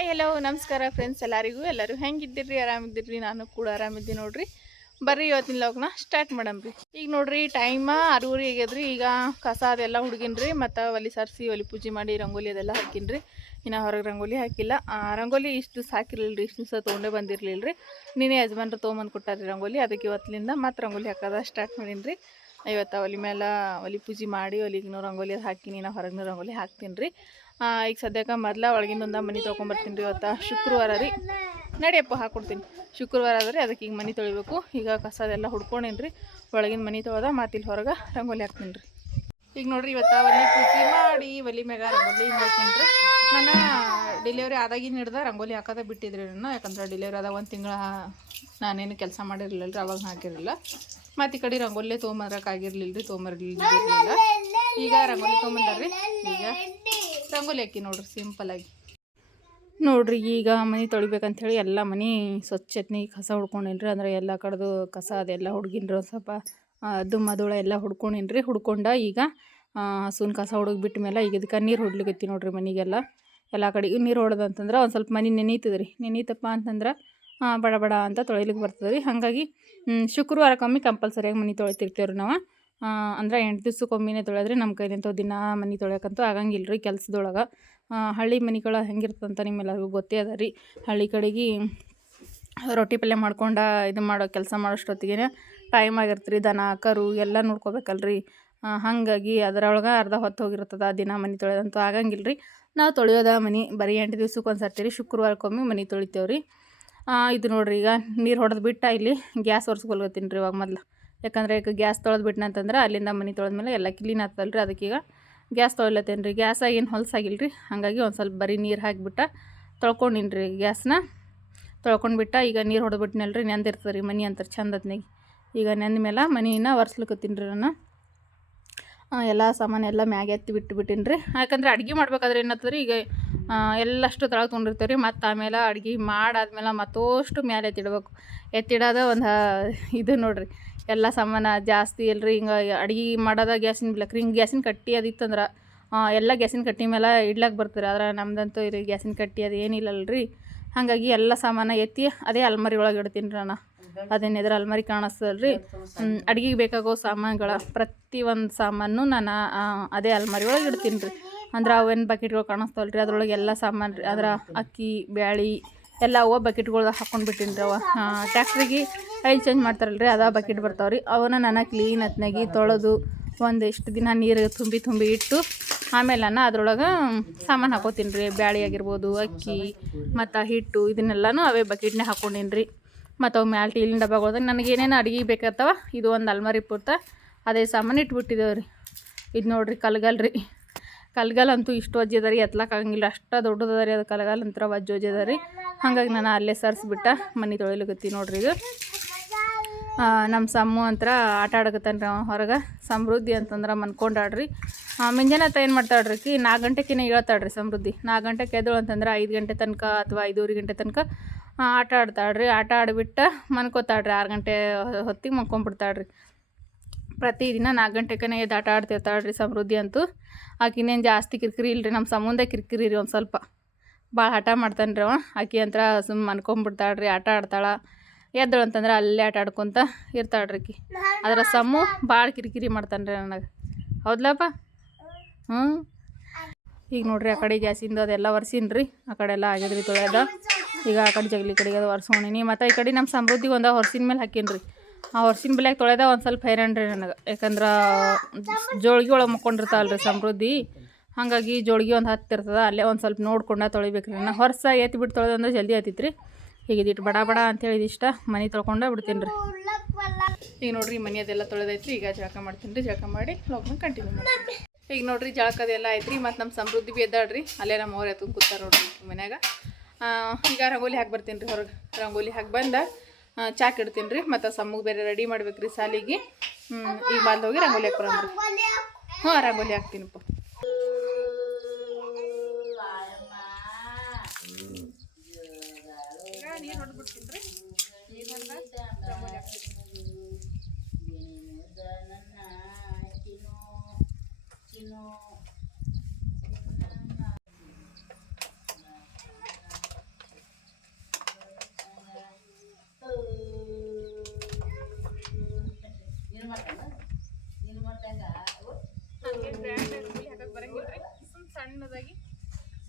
Hi hello ನಮಸ್ಕಾರ friends ಎಲ್ಲರಿಗೂ. ಎಲ್ಲರೂ ಹೆಂಗಿದ್ದೀರಿ? ಆರಾಮಿದ್ದೀರಿ? ನಾನು ಕೂಡ ಆರಾಮಿದ್ದೀನಿ ನೋಡ್ರಿ. ಬರ್ರಿ ಇವತ್ತಿನ ಲಾಗ್ನ ಸ್ಟಾರ್ಟ್ ಮಾಡಮ್ರಿ ಈಗ ನೋಡ್ರಿ ಟೈಮ ಅರೂರಿ ಆಗ್ಯದ್ರಿ. ಈಗ ಕಸ ಅದೆಲ್ಲ ಹುಡುಗಿನ್ರಿ, ಮತ್ತು ಒಲಿ ಸರ್ಸಿ, ಒಲಿ ಪೂಜೆ ಮಾಡಿ ರಂಗೋಲಿ ಅದೆಲ್ಲ ಹಾಕಿನ್ರಿ. ಇನ್ನು ಹೊರಗೆ ರಂಗೋಲಿ ಹಾಕಿಲ್ಲ. ರಂಗೋಲಿ ಇಷ್ಟು ದಿವಸ ಹಾಕಿರ್ಲಿಲ್ಲ ರೀ ಇಷ್ಟು ದಿವಸ ತೊಗೊಂಡೇ ಬಂದಿರಲಿಲ್ಲ ರೀ ನೀನೇ ಯಜಮಾನ್ರು ತೊಗೊಂಬಂದು ಕೊಟ್ಟಾರಿ ರಂಗೋಲಿ. ಅದಕ್ಕೆ ಇವತ್ತಿನಿಂದ ಮತ್ತು ರಂಗೋಲಿ ಹಾಕೋದ ಸ್ಟಾರ್ಟ್ ಮಾಡೀನಿ ಇವತ್ತು ಒಲಿ ಮೇಲೆ ಒಲಿ ಪೂಜೆ ಮಾಡಿ ಒಲಿಗೂ ರಂಗೋಲಿ ಅದು ಹಾಕಿ ನೀನು ಹೊರಗಿನ ರಂಗೋಲಿ ಹಾಕ್ತೀನಿ ರೀ ಈಗ ಸದ್ಯಕ್ಕೆ ಮೊದ್ಲ ಒಳಗಿಂದೊಂದ ಮನೆ ತೊಗೊಂಬರ್ತೀನಿ ರೀ ಇವತ್ತು. ಶುಕ್ರವಾರ ರೀ. ನಡಿಯಪ್ಪ ಹಾಕ್ಕೊಡ್ತೀನಿ ಶುಕ್ರವಾರ ಅದ ರೀ ಅದಕ್ಕೆ ಈಗ ಮನೆ ತೊಳಿಬೇಕು. ಈಗ ಕಸ ಅದೆಲ್ಲ ಹುಡ್ಕೊಂಡೇನಿ ರೀ. ಒಳಗಿನ ಮನೆ ತೊಗೋದ, ಮಾತಿಲ್ ಹೊರಗೆ ರಂಗೋಲಿ ಹಾಕ್ತೀನಿ ರೀ. ಈಗ ನೋಡ್ರಿ ಇವತ್ತು ಒಲಿ ಪೂಜೆ ಮಾಡಿ ಒಲಿ ಮ್ಯಾಗ ರಂಗೋಲಿ ಹಾಕ್ತೀನಿ ರೀ. ನಾನು ಡೆಲಿವರಿ ಆದಾಗಿನ ಹಿಡ್ದ ರಂಗೋಲಿ ಹಾಕೋದ ಬಿಟ್ಟಿದ್ರಿ ನಾನು ಯಾಕಂದ್ರೆ ಡೆಲಿವರಿ ಆದಾಗ ಒಂದು ತಿಂಗಳ ನಾನೇನು ಕೆಲಸ ಮಾಡಿರಲಿಲ್ಲ ರೀ ಅವಾಗ ಹಾಕಿರಲಿಲ್ಲ. ಮತ್ತು ಈ ಕಡೆ ರಂಗೋಲಿ ತೊಗೊಂಬರಕ್ಕಾಗಿರ್ಲಿಲ್ಲ ರೀ, ತೊಗೊಂಬರ್ಲಿಲ್ಲ ಈಗ ರಂಗೋಲಿ ತೊಗೊಂಬಂದಾರ್ರಿ. ಈಗ ರಂಗೋಲಿ ಹಾಕಿ ನೋಡ್ರಿ ಆಗಿ. ನೋಡ್ರಿ ಈಗ ಮನೆ ತೊಳಿಬೇಕಂತ ಹೇಳಿ ಎಲ್ಲ ಮನೆ ಸ್ವಚ್ಛತ್ನಿ ಕಸ ಹುಡ್ಕೊಂಡಿನ್ರಿ. ಅಂದ್ರೆ ಎಲ್ಲ ಕಡೆದು ಕಸ ಅದೆಲ್ಲ ಹುಡ್ಗಿನ್ರಿ ಒಂದು ಸ್ವಲ್ಪ ದುಮ್ಮ ಧೂಳ ಎಲ್ಲ ಹುಡ್ಕೊಂಡಿನ್ರಿ. ಹುಡ್ಕೊಂಡ ಈಗ ಹಸುವಿನ ಕಸ ಹುಡುಗಿ ಬಿಟ್ಟ ಮೇಲೆ ಈಗ ಇದಕ್ಕೆ ನೀರು ಹೊಡ್ಲಿಕ್ಕೆ ನೋಡ್ರಿ ಮನೆಗೆಲ್ಲ. ಎಲ್ಲ ಕಡೆ ನೀರು ಹೊಡೆದಂತಂದ್ರೆ ಒಂದು ಸ್ವಲ್ಪ ಮನೆ ನೆನೀತದೆ ರೀ ನೆನೀತಪ್ಪ ಅಂತಂದ್ರೆ ಬಡ ಬಡ ಅಂತ ತೊಳಿಲಿಕ್ಕೆ ಬರ್ತದೆ ರೀ ಹಾಗಾಗಿ ಶುಕ್ರವಾರಕ್ಕೊಮ್ಮೆ ಕಂಪಲ್ಸರಿಯಾಗಿ ಮನೆ ತೊಳಿತಿರ್ತೇವೆ ರೀ ನಾವು. ಅಂದ್ರೆ ಎಂಟು ದಿವ್ಸಕ್ಕೊಮ್ಮೆನೇ ತೊಳೆದ್ರೆ ನಮ್ಮ ಕೈಲಿಂತ ದಿನ ಮನೆ ತೊಳೆಯಕ್ಕಂತೂ ಆಗಂಗಿಲ್ಲ ರೀ ಕೆಲ್ಸದೊಳಗೆ ಹಳ್ಳಿ ಮನೆಗಳು ಹೆಂಗಿರ್ತಂತ ನಿಮ್ಮೆಲ್ಲರಿಗೂ ಗೊತ್ತೇ ಅದ ರೀ. ಹಳ್ಳಿ ಕಡೆಗೆ ರೊಟ್ಟಿ ಪಲ್ಯ ಮಾಡ್ಕೊಂಡು ಇದು ಮಾಡೋ ಕೆಲಸ ಮಾಡೋಷ್ಟೊತ್ತಿಗೆ ಟೈಮ್ ಆಗಿರ್ತೀರಿ ದನ, ಕರು ಎಲ್ಲ ನೋಡ್ಕೋಬೇಕಲ್ರಿ. ಹಾಗಾಗಿ ಅದರೊಳಗೆ ಅರ್ಧ ಹೊತ್ತು ಹೋಗಿರ್ತದ ದಿನ ಮನೆ ತೊಳೆದಂತೂ ಆಗಂಗಿಲ್ಲ ರೀ ನಾವು ತೊಳೆಯೋದ ಮನೆ ಬರೀ ಎಂಟು ದಿವ್ಸಕ್ಕೆ ಒಂದು ಸರ್ತಿ ರೀ. ಶುಕ್ರವಾರಕ್ಕೊಮ್ಮೆ ಮನೆ ತೊಳಿತೇವೆ ರೀ ಇದು ನೋಡ್ರಿ ಈಗ ನೀರು ಹೊಡೆದು ಬಿಟ್ಟ ಇಲ್ಲಿ ಗ್ಯಾಸ್ ಒರೆಸ್ಕೊಲ್ಗತ್ತೀನಿ ರೀ ಇವಾಗ ಮೊದ್ಲು. ಯಾಕಂದ್ರೆ ಈಗ ಗ್ಯಾಸ್ ತೊಳೆದು ಬಿಟ್ನ ಅಂತಂದ್ರೆ ಅಲ್ಲಿಂದ ಮನೆ ತೊಳೆದ್ಮೇಲೆ ಎಲ್ಲ ಕ್ಲೀನ್ ಆಗ್ತಲ್ಲ ರೀ ಅದಕ್ಕೀಗ ಗ್ಯಾಸ್ ತೊಳಿಲತ್ತೇನೆ ರೀ ಗ್ಯಾಸ್ ಏನು ಹೊಲಸಾಗಿಲ್ಲ ರೀ ಹಾಗಾಗಿ ಒಂದು ಸ್ವಲ್ಪ ಬರೀ ನೀರು ಹಾಕಿಬಿಟ್ಟು ತೊಳ್ಕೊಂಡಿನಿ ರೀ ಗ್ಯಾಸ್ನ ತೊಳ್ಕೊಂಡ್ಬಿಟ್ಟ ಈಗ ನೀರು ಹೊಡೆದ್ಬಿಟ್ನಲ್ಲ ರೀ ನೆಂದಿರ್ತದೆ ರೀ ಮನೆ ಅಂತಾರೆ ಚಂದತ್ನಾಗ ಈಗ ನೆಂದ ಮೇಲೆ ಮನೆಯನ್ನು ಒರೆಸ್ಲಿಕ್ಕೆ ರೀ ನಾನು. ಎಲ್ಲ ಸಾಮಾನು ಎಲ್ಲ ಮ್ಯಾಗೆ ಎತ್ತಿ ಬಿಟ್ಟು ರೀ ಯಾಕಂದ್ರೆ ಅಡುಗೆ ಮಾಡ್ಬೇಕಾದ್ರೆ ಏನಾಗ್ತದೆ ಈಗ ಎಲ್ಲಷ್ಟು ತಳಗ ತೊಗೊಂಡಿರ್ತೇವೆ ರೀ ಮತ್ತು ಆಮೇಲೆ ಅಡುಗೆ ಮಾಡಾದ್ಮೇಲೆ ಮತ್ತೋಷ್ಟು ಮ್ಯಾಲೆ ಎತ್ತಿಡ್ಬೇಕು. ಎತ್ತಿಡೋದು ಒಂದು ಇದು ನೋಡಿರಿ, ಎಲ್ಲ ಸಾಮಾನು ಜಾಸ್ತಿ ಇಲ್ರಿ, ಹಿಂಗೆ ಅಡುಗೆ ಮಾಡೋದ ಗ್ಯಾಸಿನ ಬಿಲಕ್ರಿ ಹಿಂಗೆ ಗ್ಯಾಸಿನ ಕಟ್ಟಿ ಅದಿತ್ತಂದ್ರೆ ಎಲ್ಲ ಗ್ಯಾಸಿನ ಕಟ್ಟಿ ಮೇಲೆ ಇಡ್ಲಕ್ಕೆ ಬರ್ತಾರೆ ಆದ್ರೆ ನಮ್ದಂತೂ ಇದು ಗ್ಯಾಸಿನ ಕಟ್ಟಿ ಅದು ಏನಿಲ್ಲಲ್ರಿ. ಹಾಗಾಗಿ ಎಲ್ಲ ಸಾಮಾನು ಎತ್ತಿ ಅದೇ ಅಲ್ಮಾರಿ ಒಳಗೆ ಇಡ್ತೀನಿ ರೀ ನಾನು ಅದೇನು ಎದುರು ಅಲ್ಮಾರಿ ಕಾಣಿಸ್ತದಲ್ರಿ? ಅಡುಗೆಗೆ ಬೇಕಾಗೋ ಸಾಮಾನುಗಳ ಪ್ರತಿ ಒಂದು ಸಾಮಾನು ನಾನು ಅದೇ ಅಲ್ಮಾರಿ ಒಳಗೆ ಇಡ್ತೀನಿ ರೀ ಅಂದ್ರೆ ಅವೇನು ಬಕೆಟ್ಗಳು ಕಾಣಿಸ್ತಾವಲ್ರಿ? ರೀ ಅದ್ರೊಳಗೆ ಎಲ್ಲ ಸಾಮಾನು ರೀ ಅದ್ರ ಅಕ್ಕಿ ಬ್ಯಾಳಿ ಎಲ್ಲ ಅವ ಬಕೆಟ್ಗಳ್ದಾಗ ಹಾಕೊಂಡು ಬಿಟ್ಟಿನಿ ರೀ ಅವ ಟ್ಯಾಕ್ಟ್ರಿಗೆ ಐಲ್ ಚೇಂಜ್ ಮಾಡ್ತಾರಲ್ರಿ ಅದ ಬಕೆಟ್ ಬರ್ತಾವ್ರಿ. ಅವನ್ನ ನಾನು ಕ್ಲೀನ್ ಹತ್ನಾಗಿ ತೊಳೆದು ಒಂದಿಷ್ಟು ದಿನ ನೀರು ತುಂಬಿ ತುಂಬಿ ಇಟ್ಟು ಆಮೇಲೆ ನಾನು ಅದ್ರೊಳಗೆ ಸಾಮಾನು ಹಾಕೋತೀನಿ ರೀ ಬ್ಯಾಳಿ ಆಗಿರ್ಬೋದು ಅಕ್ಕಿ ಮತ್ತು ಹಿಟ್ಟು ಇದನ್ನೆಲ್ಲನೂ ಅವೇ ಬಕೆಟ್ನೇ ಹಾಕೊಂಡೀನಿ ರೀ ಮತ್ತು ಅವು ಮ್ಯಾಲೆ ಟೀಲಿನ ಡಬ್ಬಗಳ್ದಾಗ ನನಗೆ ಏನೇನು ಅಡುಗೆ ಬೇಕಾಗ್ತವ, ಇದು ಒಂದು ಅಲ್ಮಾರಿ ಪೂರ್ತ ಅದೇ ಸಾಮಾನು ಇಟ್ಬಿಟ್ಟಿದ್ದೇವೆ ರೀ ಇದು ನೋಡ್ರಿ ಕಲ್ಗಲ್ ರೀ. ಕಲ್ಗಲ್ ಅಂತೂ ಇಷ್ಟು ಅಜ್ಜಿದ ರೀ ಎತ್ಲಕ್ಕೆ ಆಗಂಗಿಲ್ಲ, ಅಷ್ಟು ದೊಡ್ಡದದ ರೀ ಅದು ಕಲ್ಗಲ್ ಅಂತರ ವಜ್ಜೆ ಅಜ್ಜದ ರೀ. ಹಾಗಾಗಿ ನಾನು ಅಲ್ಲೇ ಸರ್ಸ್ಬಿಟ್ಟ, ಮನೆ ತೊಳಿಲಿಕತ್ತಿ ನೋಡ್ರಿ ಇದು. ನಮ್ಮ ಸಮ್ಮು ಅಂತರ ಆಟ ಆಡಕತ್ತಾನ ರೀ ಅವ ಹೊರಗೆ. ಸಮೃದ್ಧಿ ಅಂತಂದ್ರೆ ಮನ್ಕೊಂಡಾಡ್ರಿ ಮುಂಜಾನೆ ಆತ ಏನು ಮಾಡ್ತಾಳ್ರಿ ಕಿ ನಾಲ್ಕು ಗಂಟೆಕಿನ ಹೇಳ್ತಾಳ್ರಿ ಸಮೃದ್ಧಿ. ನಾಲ್ಕು ಗಂಟೆಗೆ ಎದ್ದಳು ಅಂತಂದ್ರೆ ಐದು ಗಂಟೆ ತನಕ ಅಥವಾ ಐದೂವರೆ ಗಂಟೆ ತನಕ ಆಟ ಆಡ್ತಾಳ್ರಿ, ಆಟ ಆಡಿಬಿಟ್ಟು ಮನ್ಕೋತಾಳ್ರಿ ಆರು ಗಂಟೆ ಹೊತ್ತಿಗೆ ಮನ್ಕೊಂಡ್ಬಿಡ್ತಾಳ್ರಿ ಪ್ರತಿದಿನ ನಾಲ್ಕು ಗಂಟೆಕನೇ ಎದ್ದು ಆಟ ಆಡ್ತಿರ್ತಾಳ್ರಿ ಸಮೃದ್ಧಿ ಅಂತೂ. ಆಕಿನೇನು ಜಾಸ್ತಿ ಕಿರಿಕಿರಿ ಇಲ್ರಿ ನಮ್ಮ ಸಂಬಂಧ ಕಿರಿಕಿರಿ ರೀ ಒಂದು ಸ್ವಲ್ಪ. ಭಾಳ ಹಠ ಮಾಡ್ತಾನೆ ರೀ ಅವ, ಆಕಿ ಅಂತರ ಸುಮ್ಮನೆ ಮನ್ಕೊಂಬಿಡ್ತಾಳ್ರಿ ಆಟ ಆಡ್ತಾಳೆ. ಎದ್ದಳು ಅಂತಂದ್ರೆ ಅಲ್ಲೇ ಆಟ ಆಡ್ಕೊತ ಇರ್ತಾಳ್ರಿ ಆಕಿ. ಅದರ ಸಮ್ಮು ಭಾಳ ಕಿರಿಕಿರಿ ಮಾಡ್ತಾನೆ ರೀ ನನಗೆ. ಹೌದ್ಲಪ್ಪ? ಹ್ಞೂ ಈಗ ನೋಡ್ರಿ ಆ ಕಡೆ ಗ್ಯಾಸಿಂದ ಅದೆಲ್ಲ ಒರೆಸಿನ್ರಿ, ಆ ಕಡೆ ಎಲ್ಲ ಆಗಿದ್ರಿ ತೊಳೆದ. ಈಗ ಆ ಕಡೆ ಜಗಲಿ ಕಡೆಗೆ ಅದು ಒರ್ಸ್ಕೊಂಡಿನಿ ಮತ್ತು ಈ ಕಡೆ ನಮ್ಮ ಸಮೃದ್ಧಿಗೆ ಒಂದು ಹೊರ್ಸಿನ ಮೇಲೆ ಹಾಕೀನಿ ರೀ ಆ ಹೊರ್ಸಿನ ಬೆಲೆಗೆ ತೊಳೆದ ಒಂದು ಸ್ವಲ್ಪ ಹೈರಾಣ ರೀ ನನಗೆ. ಯಾಕಂದ್ರೆ ಜೋಳಿಗೆ ಒಳಗೆ ಮುಕ್ಕೊಂಡಿರ್ತಾವಲ್ಲ ರೀ ಸಮೃದ್ಧಿ. ಹಾಗಾಗಿ ಜೋಳಿಗೆ ಒಂದು ಹತ್ತಿರ್ತದೆ ಅಲ್ಲೇ ಒಂದು ಸ್ವಲ್ಪ ನೋಡ್ಕೊಂಡ ತೊಳಿಬೇಕು ರೀ ನಾ ಹೊರ್ಸ ಎತ್ತಿ ಬಿಟ್ಟು ತೊಳೆದಂದ್ರೆ ಜಲ್ದಿ ಆಯ್ತಿತ್ತು ರೀ ಈಗ ಇದಿಟ್ಟು ಬಡ ಬಡ ಅಂತೇಳಿ ಇದಿಷ್ಟ, ಮನೆ ತೊಳ್ಕೊಂಡ ಬಿಡ್ತೀನಿ ರೀ ಈಗ ನೋಡ್ರಿ ಮನೆ ಅದೆಲ್ಲ ತೊಳೆದೈತ್ರಿ, ಈಗ ಜಳಕ ಮಾಡ್ತೀನಿ ರೀ ಜಳಕ ಮಾಡಿ ಹೋಗ್ಕೊಂಡು ಕಂಟಿನ್ಯೂ ಮಾಡ್ತೀನಿ ಈಗ ನೋಡ್ರಿ ಜಳಕದೆಲ್ಲ ಐತ್ರಿ ಮತ್ತು ನಮ್ಮ ಸಮೃದ್ಧಿ ಬಿ ಎದ್ದಾಡ್ರಿ ಅಲ್ಲೇ ನಮ್ಮ ಅವ್ರು ಎತ್ಕೊಂಡು ಕೂತಾರ ನೋಡ್ರಿ ಮನ್ಯಾಗ. ಈಗ ರಂಗೋಲಿ ಹಾಕಿ ಬರ್ತೀನಿ ರೀ ಹೊರಗೆ. ರಂಗೋಲಿ ಹಾಕಿ ಬಂದು ಚಾಕ್ ಇಡ್ತೀನಿ ರೀ. ಮತ್ತು ಸಮ್ಮಗೆ ಬೇರೆ ರೆಡಿ ಮಾಡ್ಬೇಕು ರೀ ಸಾಲಿಗೆ. ಈಗ ಬಂದು ಹೋಗಿ ರಂಗೋಲಿ ಹಾಕಿ ಬರೋಣ ಹ್ಞೂ ರಂಗೋಲಿ ಹಾಕ್ತೀನಪ್ಪ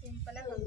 sin palabras.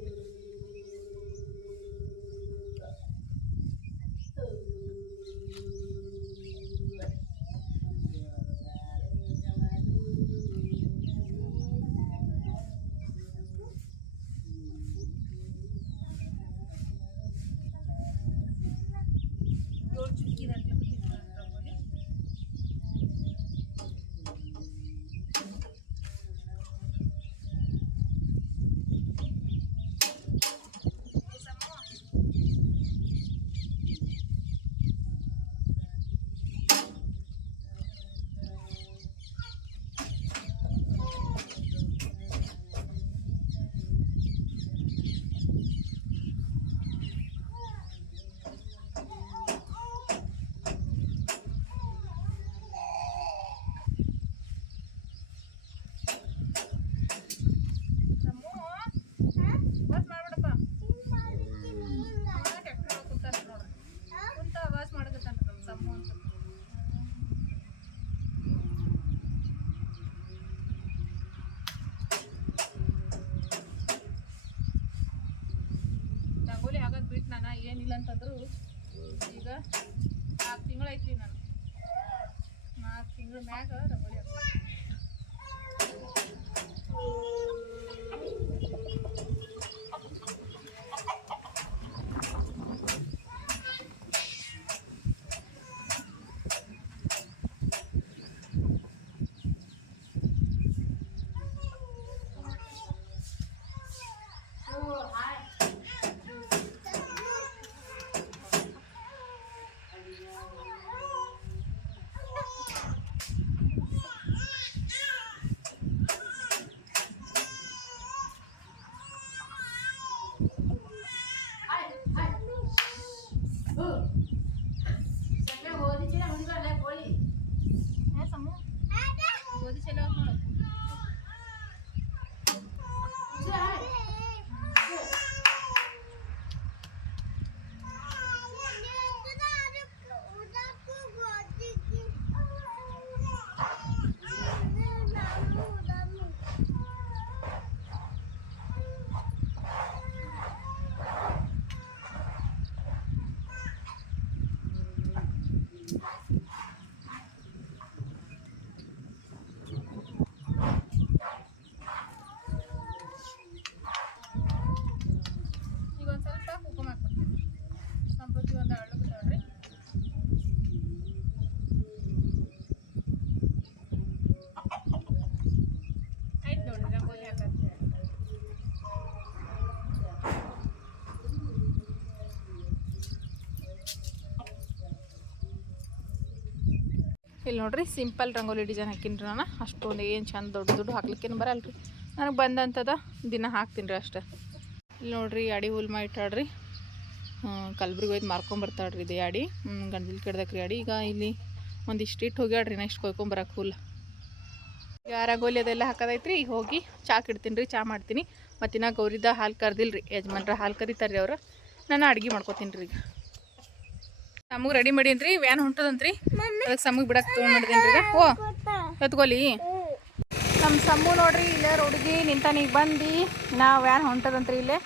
ಏನಿಲ್ಲ ಅಂತಂದ್ರು ಈಗ ನಾಲ್ಕು ತಿಂಗಳೈತಿ ನಾನು ನಾಲ್ಕು ತಿಂಗಳ ಮ್ಯಾಗ ರಂಗೋಲಿ ಹಾಕ್ತೀನಿ. ಏ ಸಮ್ಮು ಗೋಧಿ ಚಲೋ ಆತ್ ನೋಡು ಈಗ ಒಂದು ಸ್ವಲ್ಪ ಕುಂಕುಮ ಹಾಕ್ಬಿಡ್ತೀನಿ ಸಂಪೂರ್ತಿ ಒಂದು ಅರಳು ನೋಡ್ರಿ ಆಯ್ತು ನೋಡ್ರಿ ರಂಗೋಲಿ ಹಾಕತ್ತೆ ಇಲ್ಲಿ ನೋಡ್ರಿ ಸಿಂಪಲ್ ರಂಗೋಲಿ ಡಿಸೈನ್ ಹಾಕಿನ್ರಿ ನಾನು. ಅಷ್ಟೊಂದು ಏನು ಚಂದ ದೊಡ್ಡ ದೊಡ್ಡ ಹಾಕ್ಲಿಕ್ಕೇನು ಬರಲ್ರಿ. ನನಗೆ ಬಂದಂಥದ ದಿನ ಹಾಕ್ತೀನಿ ರೀ ಅಷ್ಟೇ. ಇಲ್ಲಿ ನೋಡ್ರಿ ಅಡಿ ಹುಲ್ಮ ಇಟ್ಟಾಡ್ರಿ ಕಲ್ಬ್ರಿಗೆ ಒಯ್ದು ಮಾರ್ಕೊಂಬರ್ತಾಳ್ರಿ ಇದು ಅಡಿ. ಗಂಡಲ್ ಕೆಡ್ದಕ್ರಿ ಅಡಿ. ಈಗ ಇಲ್ಲಿ ಒಂದಿಷ್ಟು ಇಟ್ಟು ಹೋಗ್ಯಾಡ್ರಿ ನೆಕ್ಸ್ಟ್ ಕೊಯ್ಕೊಂಬರಕ್ಕೆ ಹುಲ್ ಈಗ ರಂಗೋಲಿ ಅದೆಲ್ಲ ಹಾಕೋದೈತ್ರಿ. ಈಗ ಹೋಗಿ ಚಾ ಕಿಡ್ತೀನಿ ರೀ ಚಾ ಮಾಡ್ತೀನಿ. ಮತ್ತಿನ್ನ ಗೌರಿದ ಹಾಲು ಕರ್ದಿಲ್ರಿ. ಯಜಮಾನ್ರ ಹಾಲು ಕರಿತಾರೆ ಅವ್ರು. ನಾನು ಅಡುಗೆ ಮಾಡ್ಕೊತೀನಿ ರೀ ಈಗ. ನಮಗೆ ರೆಡಿ ಮಾಡೀನಿ ವ್ಯಾನ್ ಹೊಂಟದಂತ್ರಿ. ಅದಕ್ಕೆ ಸಮಗೆ ಬಿಡಕ್ಕೆ ತೊಗೊಂಡಿದ್ದೀನಿ ರೀ ಈಗ. ಓ ಎತ್ಕೊಲಿ ನಮ್ಮ ಸಮ್ಮು ನೋಡ್ರಿ, ಇಲ್ಲೇ ರೋಡಿಗೆ ನಿಂತಾನಿಗೆ ಬಂದು ನಾ ವ್ಯಾನ್ ಹೊಂಟದಂತ್ರಿ ಇಲ್ಲೇ.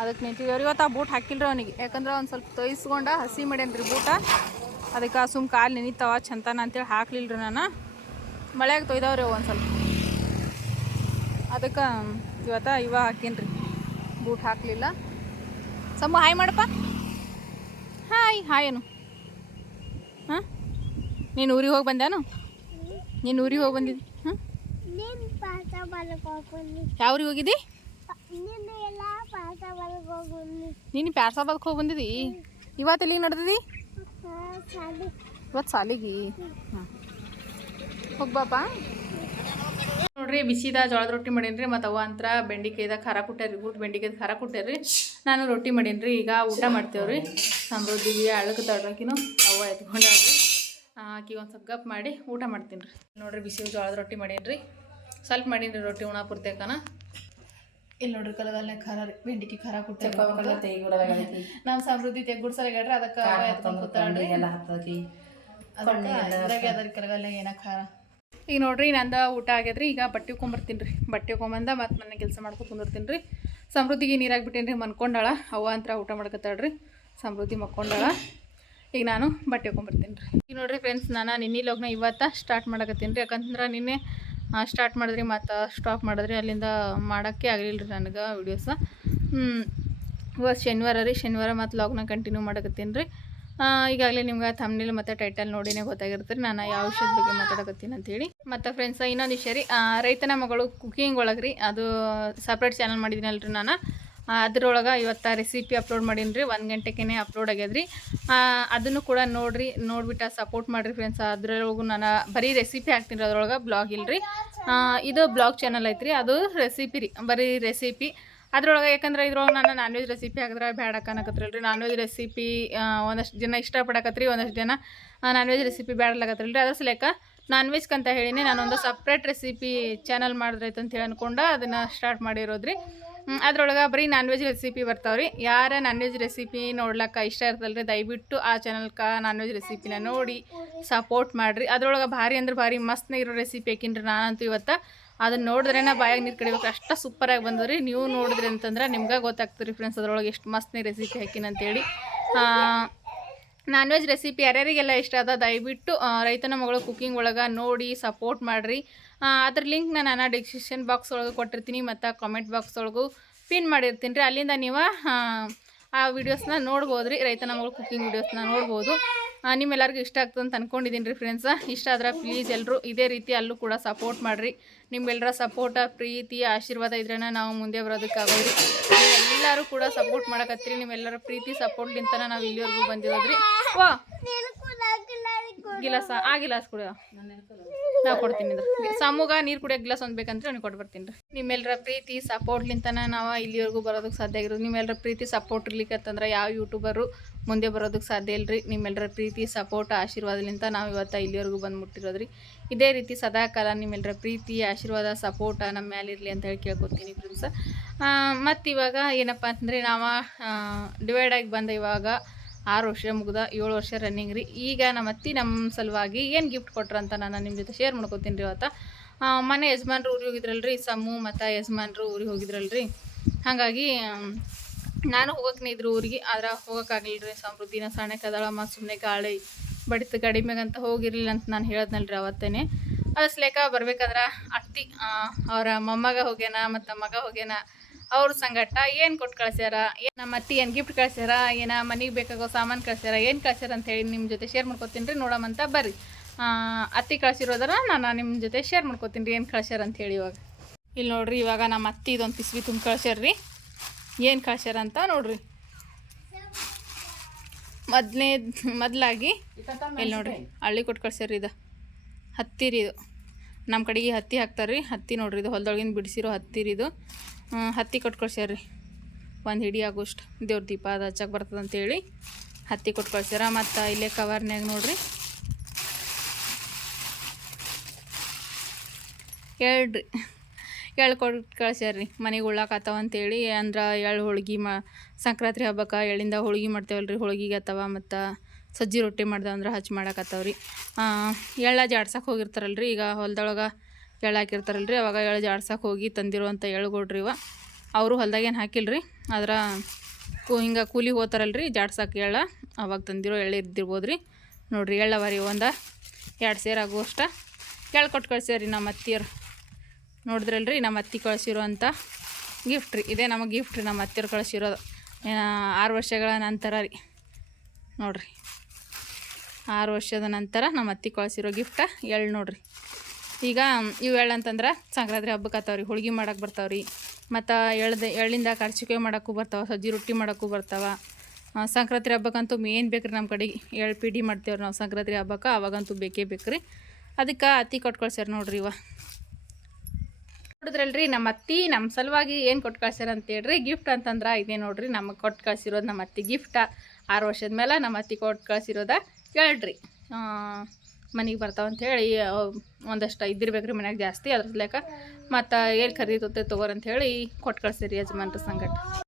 ಅದಕ್ಕೆ ನಿಂತಿದ್ದೇವ್ರಿ ಇವತ್ತು ಆ ಬೂಟ್ ಹಾಕಿಲ್ರಿ ಅವನಿಗೆ. ಯಾಕಂದ್ರೆ ಒಂದು ಸ್ವಲ್ಪ ತೊಯ್ಸ್ಕೊಂಡ ಹಸಿ ಮಾಡ್ಯಾನ್ರಿ ಬೂಟ ಅದಕ್ಕೆ ಸುಮ್ ಕಾಲು ನೆನಿತಾವ ಚಂತಾನ ಅಂತೇಳಿ ಹಾಕ್ಲಿಲ್ರಿ ನಾನು. ಮಳೆಯಾಗ ತೊಯ್ದವ್ರಿ ಒಂದು ಸ್ವಲ್ಪ ಅದಕ್ಕೆ ಇವತ್ತು ಇವ ಹಾಕಿನ್ರಿ. ಬೂಟ್ ಹಾಕಲಿಲ್ಲ. ಸಮ್ಮು ಹಾಯ್ ಮಾಡಪ್ಪ. ಹಾಯ್ ಹಾಯ್ ಏನು ಹಾಂ? ನೀನು ಊರಿಗೆ ಹೋಗಿ ಬಂದ್ಯಾನು ನೀನು ಊರಿಗೆ ಹೋಗಿ ಬಂದಿದ್ದಿ? ಹಾಂ? ಯಾವ ಊರಿಗೆ ಹೋಗಿದ್ದಿ? ನೀನು ಪ್ಯಾರ್ಸಾಬಾದ್ಗೆ ಹೋಗಿ ಬಂದಿದ್ದಿ? ಇವತ್ತು ಎಲ್ಲಿಗೆ ನಡೆದಿದ್ದಿ? ಇವತ್ತು ಸಾಲಿಗೆ ಹಾಂ. ಹೋಗ್ಬಾಪ ನೋಡ್ರಿ ಬಿಸಿದ ಜೋಳದ ರೊಟ್ಟಿ ಮಾಡೀನಿ ಮತ್ತು ಅವ ಅಂತರ ಬೆಂಡಿಕಾಯ್ದ ಖಾರ ಕುಟ್ಟಾರಿ ಊಟ ಬೆಂಡಿಕಾಯ್ದು ಖಾರ ಕುಟ್ಟಾರಿ ನಾನು ರೊಟ್ಟಿ ಮಾಡೀನಿ ರೀ ಈಗ ಊಟ ಮಾಡ್ತೇವ್ರಿ. ಸಮೃದ್ಧಿಗೆ ಅಳಕ್ಕೆ ತಡ್ರಕಿನು ಅವ ಎತ್ಕೊಂಡಾಡ್ರಿ ಆಕಿ ಒಂದು ಸ್ವಲ್ಪ ಗಪ್ ಮಾಡಿ ಊಟ ಮಾಡ್ತೀನಿ. ರೀ ನೋಡ್ರಿ ಬಿಸಿ ಜೋಳದ ರೊಟ್ಟಿ ಮಾಡೀನಿ ರೀ ಸ್ವಲ್ಪ ಮಾಡೀನಿ ರೀ ರೊಟ್ಟಿ ಉಣ ಪೂರ್ತೇಕನ ಇಲ್ಲಿ ನೋಡ್ರಿ ಕಲಗಲ್ನೆ ಖಾರ ರೀ ಬೆಂಡಿಕಿ ಖಾರ ಕೊಡ್ತೇವೆ ನಾನು ಸಮೃದ್ಧಿ ತೆಗ್ಗುಡ್ಸಲ್ಗಾಡ್ರಿ ಅದಕ್ಕೆ ಎತ್ಕೊಂಡು ಕೂತಾಳ್ರಿ. ಅದ್ರಾಗೆ ಕಲಗಲ್ಲ ಕರಗಲ್ಲ ಏನ ಖಾರ. ಈಗ ನೋಡ್ರಿ ನಂದ ಊಟ ಆಗ್ಯದ್ರಿ, ಈಗ ಬಟ್ಟೆ ಕೊಂಬರ್ತೀನಿ ರೀ. ಬಟ್ಟೆ ಕೊಂಬಂದ ಮತ್ತೆ ಮನೆ ಕೆಲಸ ಮಾಡ್ಕೊಂಡು ಕುಂದಿರ್ತೀನಿ ರೀ. ಸಮೃದ್ಧಿಗೆ ನೀರಾಗಿ ಬಿಟ್ಟೇನಿ ರೀ ಮನ್ಕೊಂಡಾಳ, ಅವ್ವ ಅಂತ ಊಟ ಮಾಡ್ಕೊತಾಳ್ರಿ ಸಮೃದ್ಧಿ ಮಕ್ಕೊಂಡಾಳ. ಈಗ ನಾನು ಬಟ್ಟೆ ಕೊಂಬರ್ತೀನಿ ರೀ. ಈಗ ನೋಡ್ರಿ ಫ್ರೆಂಡ್ಸ್ ನಾನು ನಿನ್ನೆ ಲಗ್ನ ಇವತ್ತು ಸ್ಟಾರ್ಟ್ ಮಾಡಕತ್ತೀನಿ ರೀ. ಯಾಕಂದ್ರೆ ನಿನ್ನೆ ಸ್ಟಾರ್ಟ್ ಮಾಡಿದ್ರಿ ಮತ್ತು ಸ್ಟಾಪ್ ಮಾಡಿದ್ರಿ. ಅಲ್ಲಿಂದ ಮಾಡೋಕ್ಕೆ ಆಗಲಿಲ್ಲ ರೀ ನನಗೆ ವೀಡಿಯೋಸ ಇವತ್ತು ಶನಿವಾರ ರೀ. ಶನಿವಾರ ಮತ್ತು ಲಾಗ್ನ ಕಂಟಿನ್ಯೂ ಮಾಡಕತ್ತೀನಿ ರೀ. ಈಗಾಗಲೇ ನಿಮ್ಗೆ ಥಮ್ನಿಲ್ ಮತ್ತು ಟೈಟಲ್ ನೋಡಿನೇ ಗೊತ್ತಾಗಿರುತ್ತೆ. ನಾನು ಯಾವ ವಿಷಯದ ಬಗ್ಗೆ ಮಾತಾಡಕತ್ತೀನಿ ಅಂತೇಳಿ ಮತ್ತು ಫ್ರೆಂಡ್ಸ್ ಇನ್ನೊಂದು ವಿಷಯ ರೀ. ರೈತನ ಮಗಳು ಕುಕಿಂಗ್ ಒಳಗೆ ರೀ. ಅದು ಸಪ್ರೇಟ್ ಚಾನಲ್ ಮಾಡಿದ್ದೀನಲ್ರಿ ನಾನು. ಅದ್ರೊಳಗೆ ಇವತ್ತು ರೆಸಿಪಿ ಅಪ್ಲೋಡ್ ಮಾಡೀನಿ ರೀ. ಒಂದು ಗಂಟೆಗೆ ಅಪ್ಲೋಡ್ ಆಗ್ಯದ್ರಿ ಅದನ್ನು ಕೂಡ ನೋಡಿರಿ, ನೋಡಿಬಿಟ್ಟು ಸಪೋರ್ಟ್ ಮಾಡಿರಿ ಫ್ರೆಂಡ್ಸ್ ಅದ್ರೊಳಗೂ ನಾನು ಬರೀ ರೆಸಿಪಿ ಹಾಕ್ತೀನಿ ಅದ್ರೊಳಗೆ ಬ್ಲಾಗ್ ಇಲ್ರಿ. ಇದು ಬ್ಲಾಗ್ ಚಾನಲ್ ಐತ್ರಿ. ಅದು ರೆಸಿಪಿ ರೀ. ಬರೀ ರೆಸಿಪಿ ಅದ್ರೊಳಗೆ ಯಾಕಂದ್ರೆ ಇದ್ರೊಳಗೆ ನಾನು ನಾನ್ ವೆಜ್ ರೆಸಿಪಿ ಹಾಕಿದ್ರೆ ಬೇಡ ಅನ್ನಕತ್ರಲ್ರಿ. ನಾನ್ ವೆಜ್ ರೆಸಿಪಿ ಒಂದಷ್ಟು ಜನ ಇಷ್ಟಪಡಕತ್ರಿ, ಒಂದಷ್ಟು ಜನ ನಾನ್ ವೆಜ್ ರೆಸಿಪಿ ರೀ ಅದ್ರ ಸಲೇಕ ನಾನ್ ವೆಜ್ ಅಂತ ಹೇಳಿನಿ ನಾನೊಂದು ಸಪ್ರೇಟ್ ರೆಸಿಪಿ ಚಾನಲ್ ಮಾಡಿದ್ರೈತೆ ಅಂತ ಹೇಳಿ ಅನ್ಕೊಂಡು ಅದನ್ನು ಸ್ಟಾರ್ಟ್ ಮಾಡಿರೋದ್ರಿ. ಅದ್ರೊಳಗೆ ಬರೀ ನಾನ್ ವೆಜ್ ರೆಸಿಪಿ ಬರ್ತಾವ್ರಿ. ಯಾರ ನಾನ್ ವೆಜ್ ರೆಸಿಪಿ ನೋಡ್ಲಕ್ಕ ಇಷ್ಟ ಇರ್ತಲ್ರಿ, ದಯವಿಟ್ಟು ಆ ಚಾನಲ್ಕ ನಾನ್ ವೆಜ್ ರೆಸಿಪಿನ ನೋಡಿ ಸಪೋರ್ಟ್ ಮಾಡಿರಿ. ಅದ್ರೊಳಗೆ ಭಾರಿ ಅಂದ್ರೆ ಭಾರಿ ಮಸ್ತ್ನ ಇರೋ ರೆಸಿಪಿ ಹಾಕಿನ್ರಿ ನಾನಂತೂ ಇವತ್ತು ಅದನ್ನ ನೋಡಿದ್ರೆ ನಾ ಬಾಯಾಗ ನೀರು ಕಡಿಬೇಕು. ಅಷ್ಟು ಸೂಪರಾಗಿ ಬಂದ್ರಿ ನೀವು ನೋಡಿದ್ರಿ ಅಂತಂದ್ರೆ ನಿಮ್ಗೆ ಗೊತ್ತಾಗ್ತೀರಿ ಫ್ರೆಂಡ್ಸ್ ಅದ್ರೊಳಗೆ ಎಷ್ಟು ಮಸ್ತ್ನೇ ರೆಸಿಪಿ ಹಾಕಿನ ಅಂತೇಳಿ. ನಾನ್ ವೆಜ್ ರೆಸಿಪಿ ಯಾರ್ಯಾರಿಗೆಲ್ಲ ಇಷ್ಟ ಅದ ದಯವಿಟ್ಟು ರೈತನ ಮಗಳು ಕುಕಿಂಗ್ ಒಳಗೆ ನೋಡಿ ಸಪೋರ್ಟ್ ಮಾಡಿರಿ. ಅದ್ರ ಲಿಂಕ್ ನಾನು ಡಿಸ್ಕ್ರಿಪ್ಷನ್ ಬಾಕ್ಸ್ ಒಳಗೆ ಕೊಟ್ಟಿರ್ತೀನಿ ಮತ್ತು ಕಾಮೆಂಟ್ ಬಾಕ್ಸ್ ಒಳಗೂ ಪಿನ್ ಮಾಡಿರ್ತೀನಿ ರೀ. ಅಲ್ಲಿಂದ ನೀವು ಆ, ವಿಡಿಯೋಸ್ನ ನೋಡ್ಬೋದು ರೀ ರೈತನ ಮಗಳು ಕುಕಿಂಗ್ ವಿಡಿಯೋಸ್ನ ನೋಡ್ಬೋದು. ನಿಮ್ಮೆಲ್ಲರಿಗೂ ಇಷ್ಟ ಆಗ್ತದೆ ಅಂತ ಅಂದ್ಕೊಂಡಿದ್ದೀನಿ ರೀ ಫ್ರೆಂಡ್ಸ ಇಷ್ಟ ಆದ್ರೆ ಪ್ಲೀಸ್ ಎಲ್ಲರೂ ಇದೇ ರೀತಿ ಅಲ್ಲೂ ಕೂಡ ಸಪೋರ್ಟ್ ಮಾಡಿರಿ. ನಿಮ್ಮೆಲ್ಲರ ಸಪೋರ್ಟ ಪ್ರೀತಿ, ಆಶೀರ್ವಾದ ಇದ್ರೇನ ನಾವು ಮುಂದೆ ಬರೋದಕ್ಕಾಗೋದ್ರಿ ಎಲ್ಲರೂ ಕೂಡ ಸಪೋರ್ಟ್ ಮಾಡಕತ್ತೀರಿ. ನಿಮ್ಮೆಲ್ಲರ ಪ್ರೀತಿ ಸಪೋರ್ಟ್ಲಿಂತನ ನಾವು ಇಲ್ಲಿವರೆಗೂ ಬಂದಿರೋದ್ರಿ ವಾ. ಗಿಲಾಸ ಆ ಗಿಲಾಸ್ ಕುಡಿಯೋ. ನಾ ಕೊಡ್ತೀನಿ ಇದ್ರ ಸಮೂಗ ನೀರು ಕುಡಿಯೋ ಗಿಲಾಸ್ ಒಂದು ಬೇಕಂದ್ರೆ ಅವ್ನಿಗೆ ಕೊಟ್ಟು ಬರ್ತೀನಿ ರೀ. ನಿಮ್ಮೆಲ್ಲರ ಪ್ರೀತಿ ಸಪೋರ್ಟ್ಲಿಂತನ ನಾವು ಇಲ್ಲಿವರೆಗೂ ಬರೋದಕ್ಕೆ ಸಾಧ್ಯ ಆಗಿರೋದು. ನಿಮ್ಮೆಲ್ಲರ ಪ್ರೀತಿ ಸಪೋರ್ಟ್ ಇರ್ಲಿಕ್ಕತ್ತಂದ್ರೆ ಯಾವ ಯೂಟ್ಯೂಬರು ಮುಂದೆ ಬರೋದಕ್ಕೆ ಸಾಧ್ಯ ಇಲ್ರಿ. ನಿಮ್ಮೆಲ್ಲರ ಪ್ರೀತಿ ಸಪೋರ್ಟ್ ಆಶೀರ್ವಾದಲಿಂತ ನಾವು ಇವತ್ತು ಇಲ್ಲಿವರೆಗೂ ಬಂದು ಮುಟ್ಟಿರೋದ್ರಿ. ಇದೇ ರೀತಿ ಸದಾ ಕಾಲ ನಿಮ್ಮೆಲ್ಲರ ಪ್ರೀತಿ, ಆಶೀರ್ವಾದ ಸಪೋರ್ಟ ನಮ್ಮ ಮೇಲೆ ಇರಲಿ ಅಂತ ಹೇಳಿ ಕೇಳ್ಕೊತೀನಿ ಫ್ರೆಂಡ್ಸ್ ಮತ್ತು ಇವಾಗ ಏನಪ್ಪ ಅಂತಂದರೆ ನಾವು ಆಗಿ ಬಂದ ಇವಾಗ ಆರು ವರ್ಷ ಮುಗ್ದ ಏಳು ವರ್ಷ ರನ್ನಿಂಗ್ ರೀ. ಈಗ ನಮ್ಮ ಅತ್ತಿ ನಮ್ಮ ಸಲುವಾಗಿ ಏನು ಗಿಫ್ಟ್ ಕೊಟ್ರಂತ ನಾನು ನಿಮ್ಮ ಜೊತೆ ಶೇರ್ ಮಾಡ್ಕೊತೀನಿ ರೀ ಅವತ್ತ. ಮನೆ ಯಜಮಾನ್ರು ಊರಿಗೆ ಹೋಗಿದ್ರಲ್ರಿ ಸಮ್ಮು ಮತ್ತು ಯಜಮಾನ್ರು ಊರಿಗೆ ಹೋಗಿದ್ರಲ್ರಿ. ಹಾಗಾಗಿ ನಾನು ಹೋಗಕ್ಕೆ ಇದ್ರು ಊರಿಗೆ, ಆದ್ರೆ ಹೋಗೋಕ್ಕಾಗಲಿಲ್ಲ ರೀ ಸಮೃದ್ಧಿನ ಸಣ್ಣಕ್ಕೆ ಮತ್ತು ಸುಮ್ಮನೆ ಗಾಳಿ, ಬಡಿತ ಕಡಿಮೆಗೆ ಅಂತ ಹೋಗಿರಲಿಲ್ಲ ಅಂತ ನಾನು ಹೇಳ್ದನಲ್ರಿ ಅವತ್ತೇನೆ. ಅಸ್ಲೇಕ ಬರ್ಬೇಕಾದ್ರೆ ಅತ್ತಿ ಅವರ ಮೊಮ್ಮಗ ಹೋಗ್ಯಾನ, ಮತ್ತು ಮಗ ಹೋಗ್ಯಾನ. ಅವ್ರ ಸಂಗಟ ಏನು ಕೊಟ್ಟು ಕಳ್ಸ್ಯಾರ? ನಮ್ಮ ಅತ್ತಿ ಏನು ಗಿಫ್ಟ್ ಕಳ್ಸ್ಯಾರ? ಏನ ಮನೆಗೆ ಬೇಕಾಗೋ ಸಾಮಾನು ಕಳ್ಸ್ಯಾರ? ಏನು ಕಳ್ಸ್ಯಾರ ಅಂತ ಹೇಳಿ ನಿಮ್ಮ ಜೊತೆ ಶೇರ್ ಮಾಡ್ಕೊತೀನಿ ರೀ ನೋಡಮಂತ ಬರ್ರಿ. ಅತ್ತಿ ಕಳ್ಸಿರೋದರ ನಾನು ನಿಮ್ಮ ಜೊತೆ ಶೇರ್ ಮಾಡ್ಕೊತೀನಿ ರೀ ಏನು ಕಳ್ಸ್ಯಾರ ಅಂತ ಹೇಳಿ ಇವಾಗ. ಇಲ್ಲಿ ನೋಡ್ರಿ ಇವಾಗ ನಮ್ಮ ಅತ್ತಿ ಇದೊಂದು ಪಿಸ್ವಿ ತುಂಬ ಕಳ್ಸ್ಯಾರ್ರಿ ಏನು ಕಳ್ಸ್ಯಾರ ಅಂತ ನೋಡ್ರಿ. ಮೊದಲನೇ ಮೊದಲಾಗಿ ಇಲ್ಲಿ ನೋಡ್ರಿ ಹಳ್ಳಿ ಕೊಟ್ಟು ಕಳ್ಸ್ಯಾರ ಇದು. ಹತ್ತಿರಿ ಇದು. ನಮ್ಮ ಕಡೆಗೆ ಹತ್ತಿ ಹಾಕ್ತಾರೆ ರೀ. ಹತ್ತಿ ನೋಡ್ರಿ ಇದು ಹೊಲ್ದೊಳಗಿಂದ ಬಿಡಿಸಿರೋ ಹತ್ತಿರಿ ಇದು. ಹ್ಮ್, ಹತ್ತಿ ಕೊಟ್ಟು ಕಳ್ಸ್ಯಾರ ರೀ ಒಂದು ಹಿಡಿ ಆಗೋಷ್ಟು ದೇವ್ರ ದೀಪ ಅದು ಹಚ್ಚಕ್ಕೆ ಬರ್ತದೆ ಅಂತೇಳಿ ಹತ್ತಿ ಕೊಟ್ಕೊಳ್ಸ್ಯಾರ. ಕಳ್ಸ್ಯಾರ ಮತ್ತು ಇಲ್ಲೇ ಕವರ್ನ್ಯಾಗ ನೋಡ್ರಿ. ಹೇಳ್ರಿ ಎಳ್ಳು ಕೊಟ್ಟು ಕಳ್ಸ್ಯಾರ ರೀ ಮನೆಗೆ ಉಳ್ಳಾಕತ್ತಾವ ಅಂತೇಳಿ ಅಂದ್ರೆ ಎಳ್ಳು ಹೋಳ್ಗೆ ಮಾ ಸಂಕ್ರಾಂತಿ ಹಬ್ಬಕ್ಕೆ ಎಳ್ಳಿಂದ ಹೋಳ್ಗೆ ರೀ ಹೋಳ್ಗಿಗೆ ಅಥವಾ ಮತ್ತು ಸಜ್ಜಿ ರೊಟ್ಟಿ ಮಾಡ್ದೆ ಅಂದ್ರೆ ಹಚ್ಚಿ ಮಾಡಕತ್ತಾವ ರೀ ಎಳ್ಳ ಜಾಡ್ಸಕ್ಕೆ ಹೋಗಿರ್ತಾರಲ್ರಿ. ಈಗ ಹೊಲ್ದೊಳಗೆ ಎಳ್ಳು ಹಾಕಿರ್ತಾರಲ್ಲ ರೀ ಅವಾಗ ಎಳ್ಳು ಜಾಡ್ಸಕ್ಕೆ ಹೋಗಿ ತಂದಿರುವಂಥ ಎಳ್ಳುಗೊಡ್ರಿ ಇವ. ಅವರು ಹೊಲ್ದಾಗೇನು ಹಾಕಿಲ್ರಿ, ಅದರ ಕೂ ಹಿಂಗೆ ಕೂಲಿ ಹೋಗ್ತಾರಲ್ಲ ರೀ ಜಾಡ್ಸಕ್ಕೆ ಎಳ್ಳ. ಅವಾಗ ತಂದಿರೋ ಎಳ್ಳು ಇದ್ದಿರ್ಬೋದು ರೀ ನೋಡಿರಿ ಎಳ್ಳವ ರೀ ಒಂದು, ಎರಡು ಸೇರು ಆಗುವಷ್ಟ. ಎಳ್ಳು ಕೊಟ್ಟು ಕಳ್ಸ್ಯಾರ ರೀ ನಮ್ಮ ಅತ್ತಿಯರು ನೋಡಿದ್ರಲ್ರಿ ನಮ್ಮ ಅತ್ತಿ ಕಳಿಸಿರೋ ಅಂಥ ಗಿಫ್ಟ್ ರೀ. ಇದೇ ನಮಗೆ ಗಿಫ್ಟ್ ರೀ ನಮ್ಮ ಅತ್ತಿಯರು ಕಳಿಸಿರೋದು. ಆರು ವರ್ಷಗಳ ನಂತರ ರೀ. ನೋಡಿರಿ. ಆರು ವರ್ಷದ ನಂತರ ನಮ್ಮ ಅತ್ತಿ ಕಳಿಸಿರೋ ಗಿಫ್ಟ ಎಳ್ಳು ನೋಡ್ರಿ. ಈಗ ಇವು ಎಳ್ಳು ಅಂತಂದ್ರೆ ಸಂಕ್ರಾಂತಿ ಹಬ್ಬಕ್ಕೆ ಆತಾವ್ರಿ ಹೋಳ್ಗೆ ಮಾಡಕ್ಕೆ ಬರ್ತಾವ್ರಿ. ಮತ್ತು ಎಳ್ದು, ಎಳ್ಳಿಂದ ಕರ್ಚಿಕಾಯಿ ಮಾಡೋಕ್ಕೂ ಬರ್ತಾವೆ, ಸಜ್ಜಿ ರೊಟ್ಟಿ ಮಾಡೋಕ್ಕೂ ಬರ್ತಾವೆ. ಸಂಕ್ರಾಂತಿ ಹಬ್ಬಕ್ಕಂತೂ ಮೇನ್ ಬೇಕ್ರಿ ನಮ್ಮ ಕಡೆಗೆ ಎಳ್ಳು ಪೀಡಿ ಮಾಡ್ತೇವ್ರಿ ನಾವು ಸಂಕ್ರಾಂತಿ ಹಬ್ಬಕ್ಕೆ, ಅವಾಗಂತೂ ಬೇಕೇ ಬೇಕ್ರಿ. ಅದಕ್ಕೆ ಅತ್ತಿ ಕೊಟ್ಕೊಳ್ಸ್ಯಾರ ಕಳ್ಸ್ಯಾರ ನೋಡ್ರಿ ಇವ. ನೋಡಿದ್ರಲ್ರಿ ನಮ್ಮ ಅತ್ತಿ ನಮ್ಮ ಸಲುವಾಗಿ ಏನು ಕೊಟ್ಟು ಕಳ್ಸ್ಯಾರ ಅಂತ ಹೇಳ್ರಿ ಗಿಫ್ಟ್ ಅಂತಂದ್ರೆ ಇದೇ ನೋಡ್ರಿ, ನಮಗೆ ಕೊಟ್ಟು ಕಳ್ಸಿರೋದು ನಮ್ಮ ಅತ್ತಿ ಗಿಫ್ಟ ಆರು ವರ್ಷದ ಮೇಲೆ ನಮ್ಮ ಅತ್ತಿ ಕೊಟ್ಟು ಕಳ್ಸಿರೋದ ಹೇಳ್ರಿ ಮನೆಗೆ ಬರ್ತಾವ ಅಂತ ಹೇಳಿ ಒಂದಷ್ಟು ಇದ್ದಿರ್ಬೇಕು ರೀ ಮನ್ಯಾಗ ಜಾಸ್ತಿ ಅದ್ರ ಲೆಕ್ಕ. ಮತ್ತು ಏನು ಖರೀದಿ ಅಂತ ಹೇಳಿ ಕೊಟ್ಟು ಕಳ್ಸಿರಿ ಯಜಮಾನ್ರ ಸಂಗಟ.